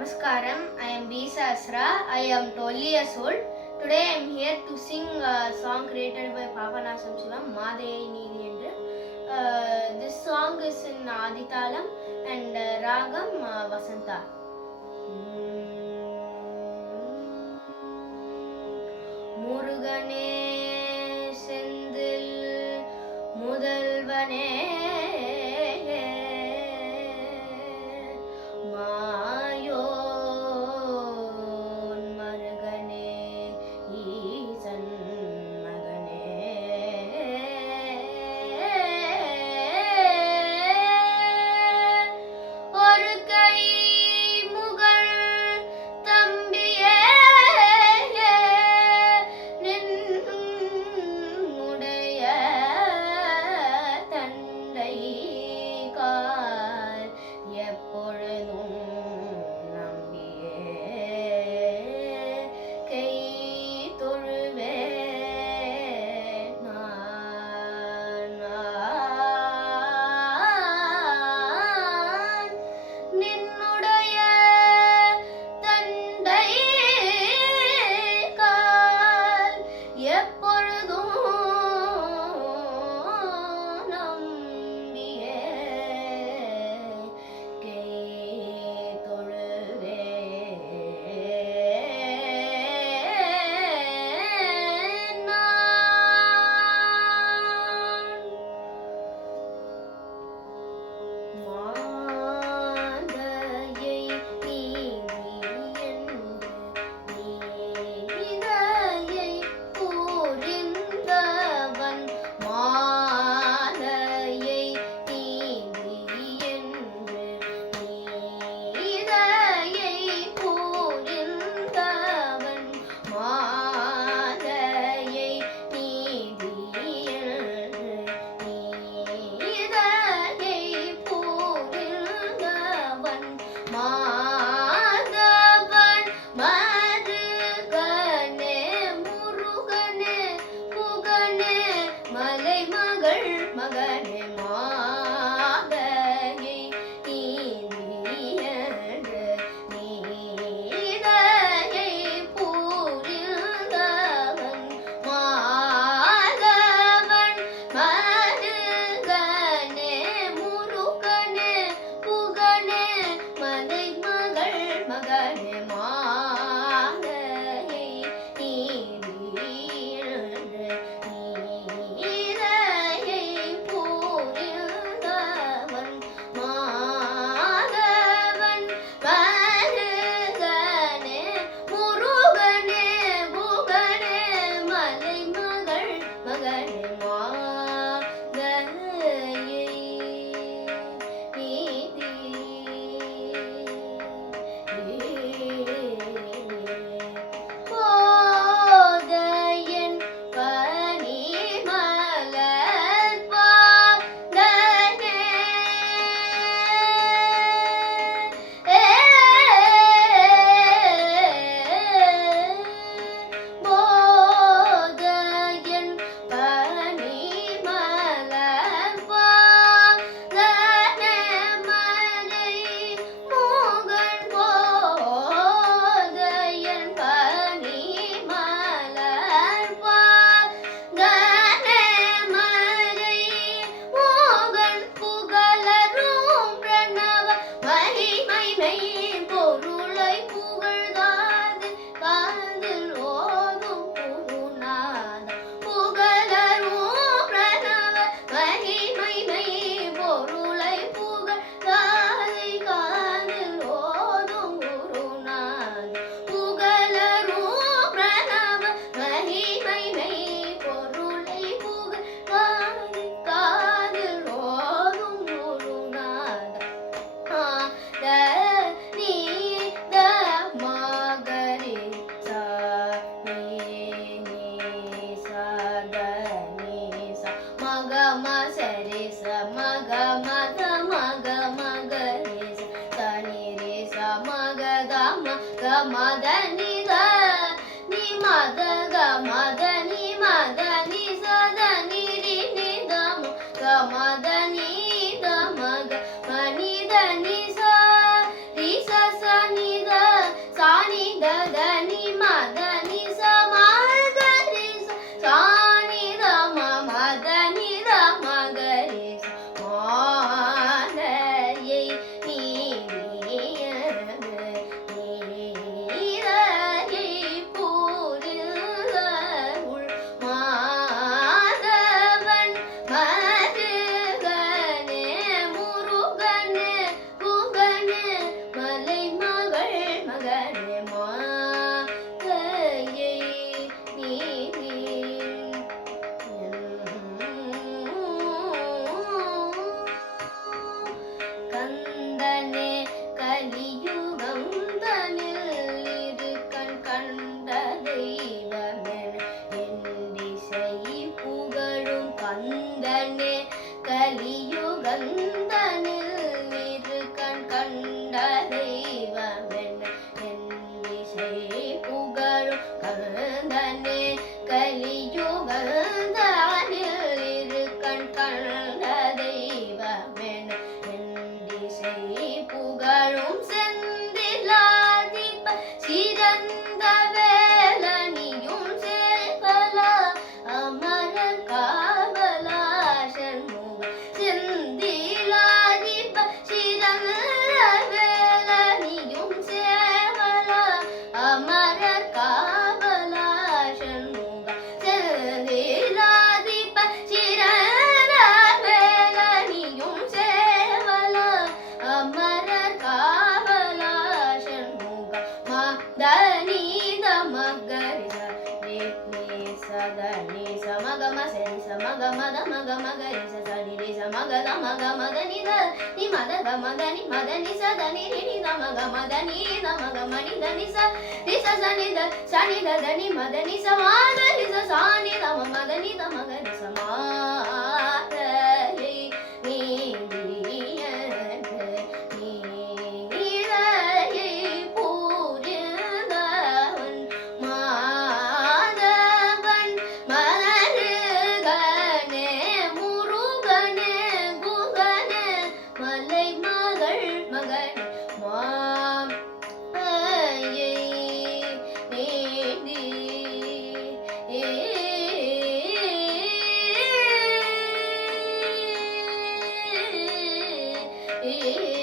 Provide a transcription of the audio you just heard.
Namaskaram, I am B. Sasra. I am 12 years old. Today I am here to sing a song created by Papanasam Shivam, Madhai Needi Endru. This song is in Aditalam and Ragam Vasanta. Murugane Sendil Mudalvane Madani ga ni madaga madani madani sadani ri ni dam ga madani dam ga mani dani sa ri sa sa ni ga மக மத மக மக ரிச சரி ரிச மக த மக மத நித நி மத க மத நி மத நி ச த நி ரி நி த மக மத நி த மக மணி த நி ச ரிச சனி த நி மத நி ச மாத ரிச சானி த ம மத நி த மக ரிச மாத நீ ஏ